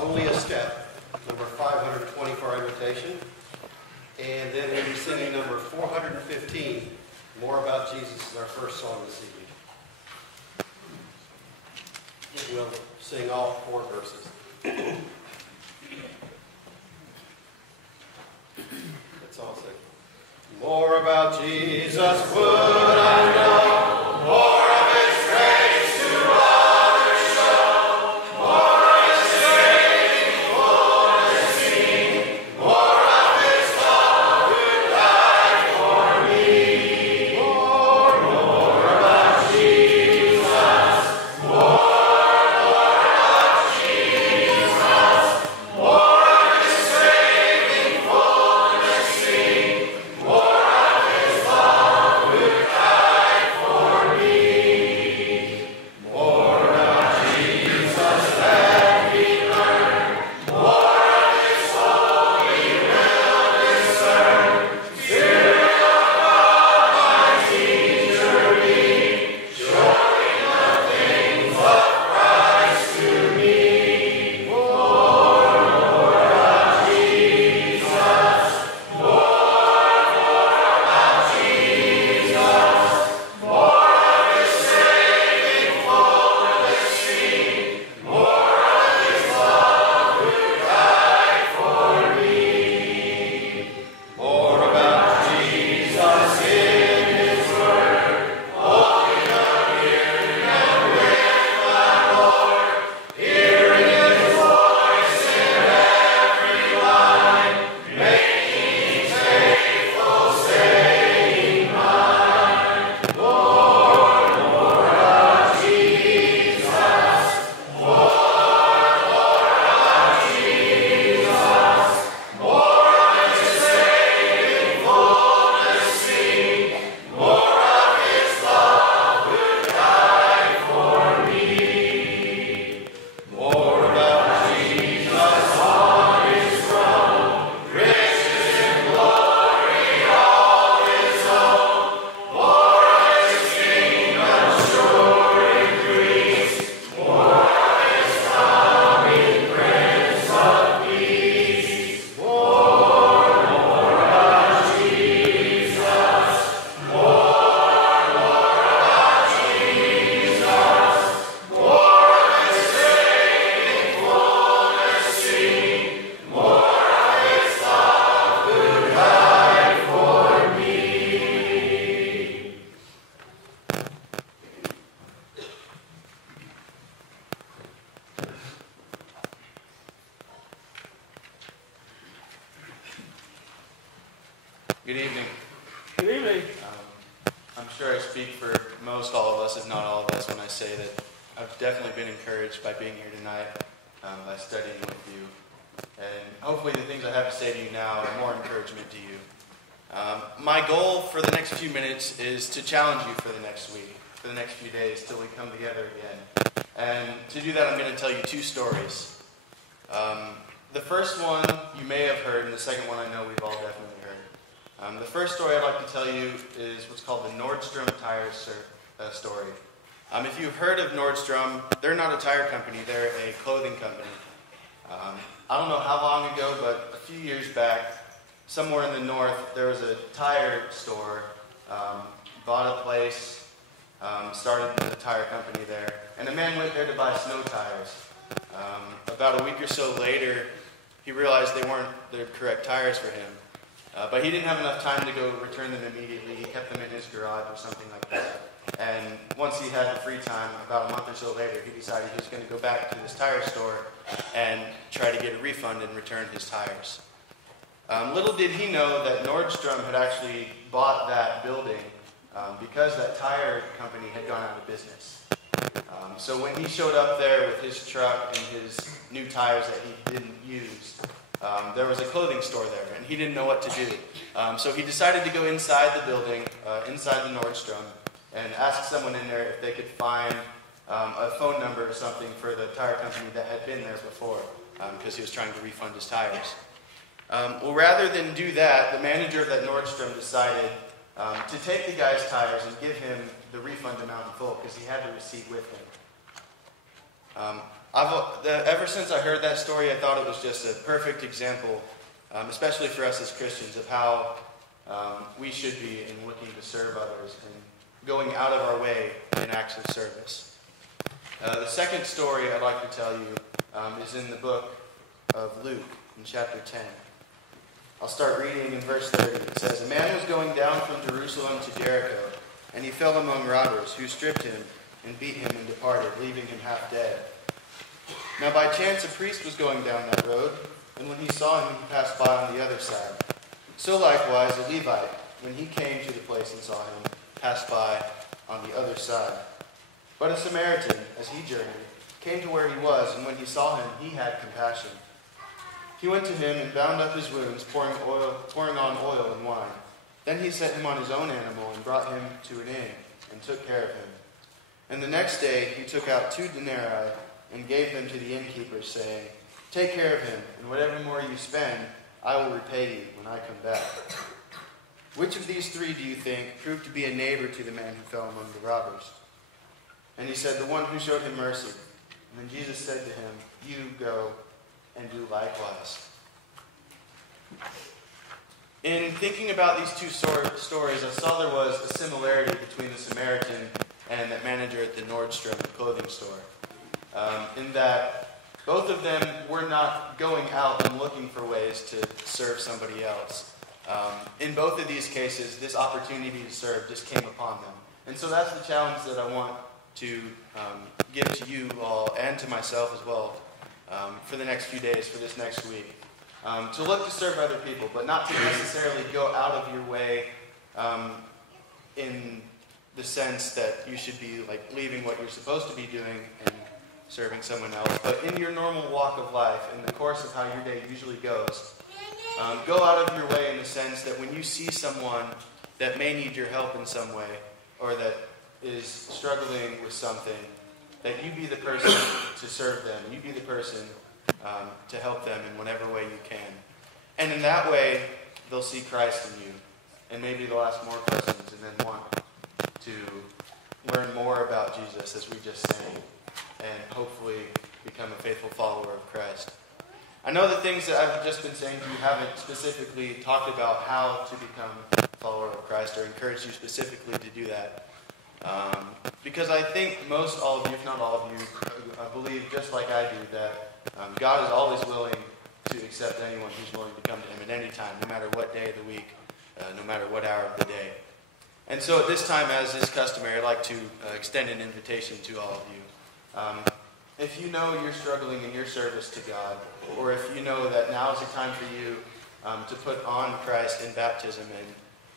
Only a Step, number 520 for our invitation. And then we'll be singing number 415, More About Jesus, is our first song this evening. We'll sing all 4 verses. Let's all sing. More about Jesus would I know, more of His grace to others show, more of His saving fullness sing, more of His love who died for me. More about Jesus, more about Jesus, more of His saving fullness sing, more of His love who died for me. More about Jesus let me learn, more of His holy will discern. Spirit of God, my teacher be, showing the things of Christ to me. More about Jesus, more about Jesus, more of His saving fullness sing, more of His love who died for me. More about Jesus in His word, holding up hearing and with my Lord, hearing His voice in every line, making faithful saying mine. More about Jesus, more about Jesus, more of His saving fullness sing, more of His love who died for me. More about Jesus on His throne, riches and glory all His own, more of His kingdom sure increase, more of His coming Prince of Peace. More about Jesus, more about Jesus, more of His saving fullness sing, more of His love who died for me. Good evening. Good evening. I'm sure I speak for most all of us, if not all of us, when I say that I've definitely been encouraged by being here tonight, by studying with you. And hopefully the things I have to say to you now are more encouragement to you. My goal for the next few minutes is to challenge you for the next week, for the next few days, till we come together again. And to do that, I'm going to tell you 2 stories. The first one you may have heard, and the second one I know we've all definitely heard. The first story I'd like to tell you is what's called the Nordstrom tire story. If you've heard of Nordstrom, they're not a tire company, they're a clothing company. I don't know how long ago, but a few years back, somewhere in the north, there was a tire store, bought a place, started a tire company there, and a man went there to buy snow tires. About a week or so later, he realized they weren't the correct tires for him. But he didn't have enough time to go return them immediately. He kept them in his garage or something like that. And once he had the free time, about a month or so later, he decided he was going to go back to this tire store and try to get a refund and return his tires. Little did he know that Nordstrom had actually bought that building because that tire company had gone out of business. So when he showed up there with his truck and his new tires that he didn't use, there was a clothing store there, and he didn't know what to do. So he decided to go inside the building, inside the Nordstrom, and ask someone in there if they could find a phone number or something for the tire company that had been there before, because he was trying to refund his tires. Well, rather than do that, the manager of that Nordstrom decided to take the guy's tires and give him the refund amount in full, because he had the receipt with him. Ever since I heard that story, I thought it was just a perfect example, especially for us as Christians, of how we should be in looking to serve others and going out of our way in acts of service. The second story I'd like to tell you is in the book of Luke in chapter 10. I'll start reading in verse 30. It says, "A man was going down from Jerusalem to Jericho, and he fell among robbers, who stripped him and beat him and departed, leaving him half dead. Now by chance a priest was going down that road, and when he saw him, he passed by on the other side. So likewise a Levite, when he came to the place and saw him, passed by on the other side. But a Samaritan, as he journeyed, came to where he was, and when he saw him, he had compassion. He went to him and bound up his wounds, pouring on oil and wine. Then he set him on his own animal and brought him to an inn and took care of him. And the next day he took out 2 denarii and gave them to the innkeepers, saying, 'Take care of him, and whatever more you spend, I will repay you when I come back.' Which of these 3 do you think proved to be a neighbor to the man who fell among the robbers?" And he said, "The one who showed him mercy." And then Jesus said to him, "You go and do likewise." In thinking about these 2 stories, I saw there was a similarity between the Samaritan and that manager at the Nordstrom clothing store. In that both of them were not going out and looking for ways to serve somebody else. In both of these cases, this opportunity to serve just came upon them. And so that's the challenge that I want to give to you all and to myself as well for the next few days, for this next week. To look to serve other people, but not to necessarily go out of your way in the sense that you should be like leaving what you're supposed to be doing and serving someone else. But in your normal walk of life, in the course of how your day usually goes, go out of your way in the sense that when you see someone that may need your help in some way, or that is struggling with something, that you be the person to serve them. You be the person to help them in whatever way you can. And in that way, they'll see Christ in you. And maybe they'll ask more questions and then want to learn more about Jesus, as we just sang, and hopefully become a faithful follower of Christ. I know the things that I've just been saying to you haven't specifically talked about how to become a follower of Christ or encouraged you specifically to do that. Because I think most all of you, if not all of you, believe just like I do that God is always willing to accept anyone who's willing to come to him at any time, no matter what day of the week, no matter what hour of the day. And so at this time, as is customary, I'd like to extend an invitation to all of you. If you know you're struggling in your service to God, or if you know that now is the time for you to put on Christ in baptism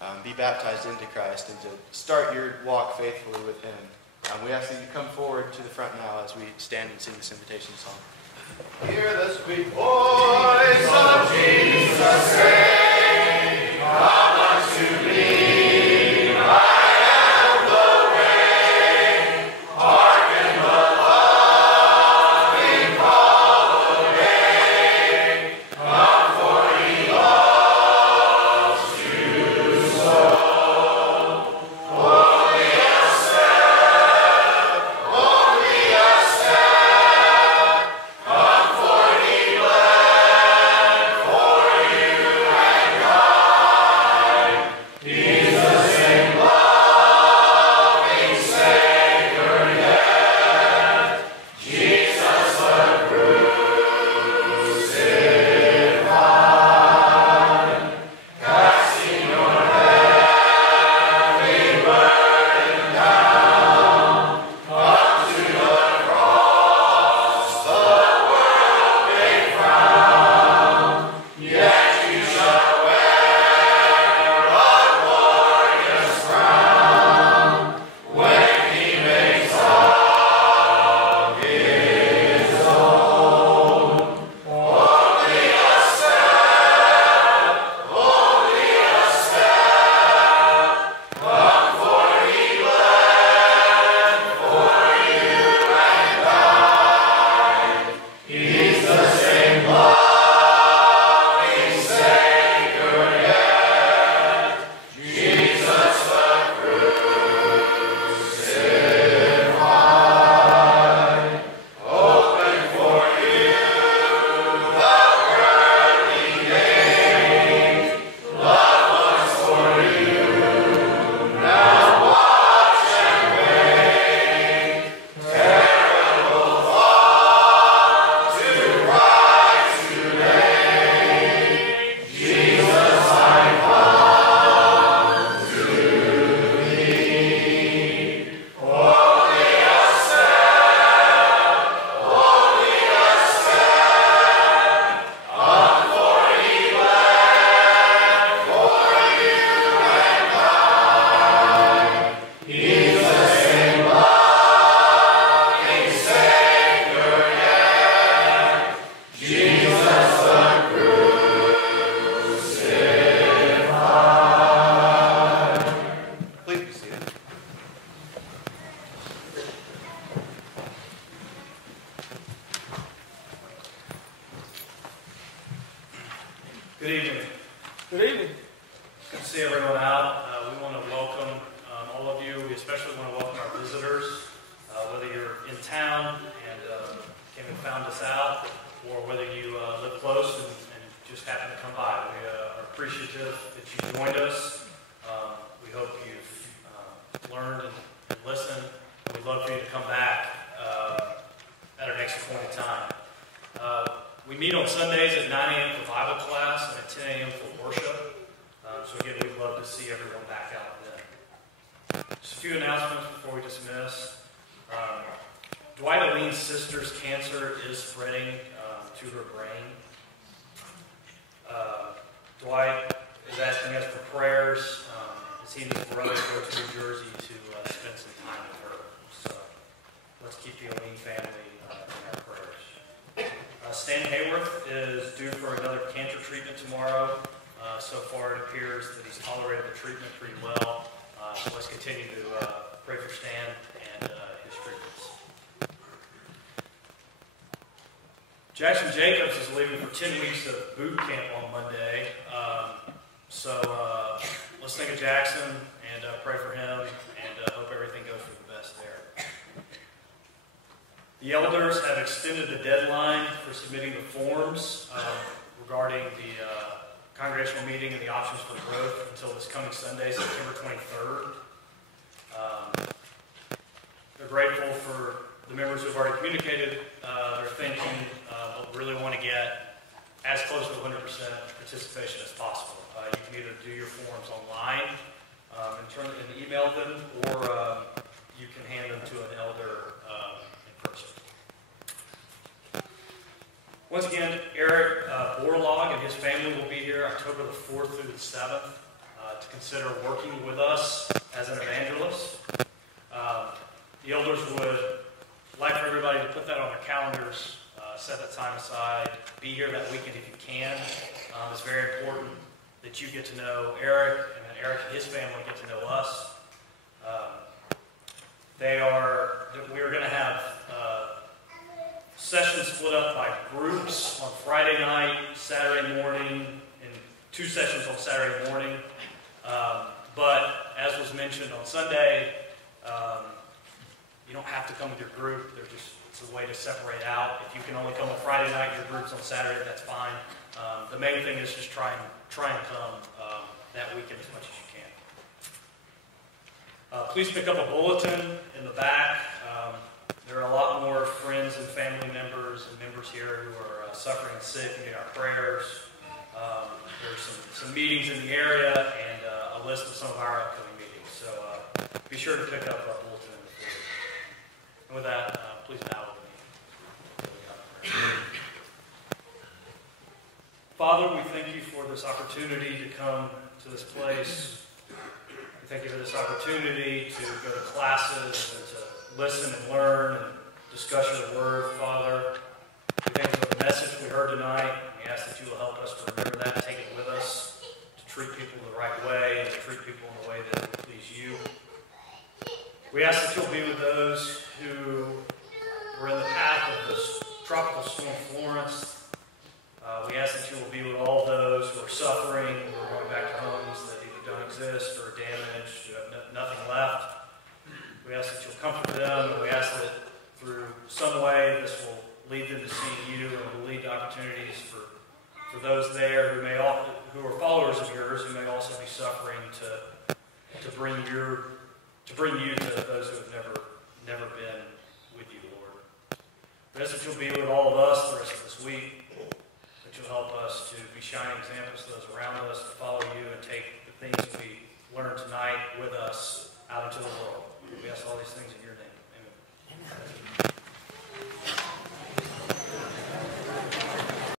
and be baptized into Christ and to start your walk faithfully with him, we ask that you come forward to the front now as we stand and sing this invitation song. Hear the sweet voice of Jesus say, "Come unto me. For he bled, for you Good evening. Good evening. Good to see everyone out. We want to welcome all of you. We especially want to welcome our visitors, whether you're in town and came and found us out, or whether you live close and just happen to come by. We are appreciative that you joined us. We hope you've learned and listened. And we'd love for you to come back at our next appointed time. We meet on Sundays at 9 a.m. for Bible class and at 10 a.m. for worship. So again, we'd love to see everyone back out then. Just a few announcements before we dismiss. Dwight Aleen's sister's cancer is spreading to her brain. Dwight is asking us for prayers as he and his brother go to New Jersey to spend some time with her. So let's keep the Aleen family in our prayers. Stan Hayworth is due for another cancer treatment tomorrow. So far, it appears that he's tolerated the treatment pretty well. So let's continue to pray for Stan and his treatments. Jackson Jacobs is leaving for 10 weeks of boot camp on Monday. So let's think of Jackson and pray for him and hope everything goes for the best there. The elders have extended the deadline for submitting the forms regarding the congregational meeting and the options for growth until this coming Sunday, September 23rd. They're grateful for the members who have already communicated their thinking, but really want to get as close to 100% participation as possible. You can either do your forms online and email them, or you can hand them to an elder in person. Once again, Eric Borlaug and his family will be here October the 4th through the 7th to consider working with us as an evangelist. The elders would like for everybody to put that on their calendars, set that time aside, be here that weekend if you can. It's very important that you get to know Eric and that Eric and his family get to know us. We are going to have sessions split up by groups on Friday night, Saturday morning, and 2 sessions on Saturday morning. But as was mentioned on Sunday, you don't have to come with your group. It's a way to separate out. If you can only come on Friday night, your group's on Saturday, that's fine. The main thing is just try and come that weekend as much as you can. Please pick up a bulletin in the back. There are a lot more friends and family members and members here who are suffering sick and need our prayers. There's some meetings in the area and a list of some of our upcoming meetings. So be sure to pick up a bulletin in the foyer. And with that, please bow with me. Father, we thank you for this opportunity to come to this place. We thank you for this opportunity to go to classes and to listen and learn and discuss your word, Father. We thank you for the message we heard tonight. We ask that you will help us to remember that and take it with us, to treat people the right way and to treat people in the way that will please you. We ask that you'll be with those who were in the path of this tropical storm Florence. We ask that you will be with all those who are suffering, who are going back to homes that either don't exist or are damaged, who have nothing left. We ask that you'll comfort them, and we ask that through some way this will lead them to see you and will lead to opportunities for those there who are followers of yours, who may also be suffering to bring you to those who have never been with you, Lord. We ask that you'll be with all of us the rest of this week, that you'll help us to be shining examples to those around us, to follow you and take the things that we learned tonight with us out into the world. We ask all these things in your name. Amen.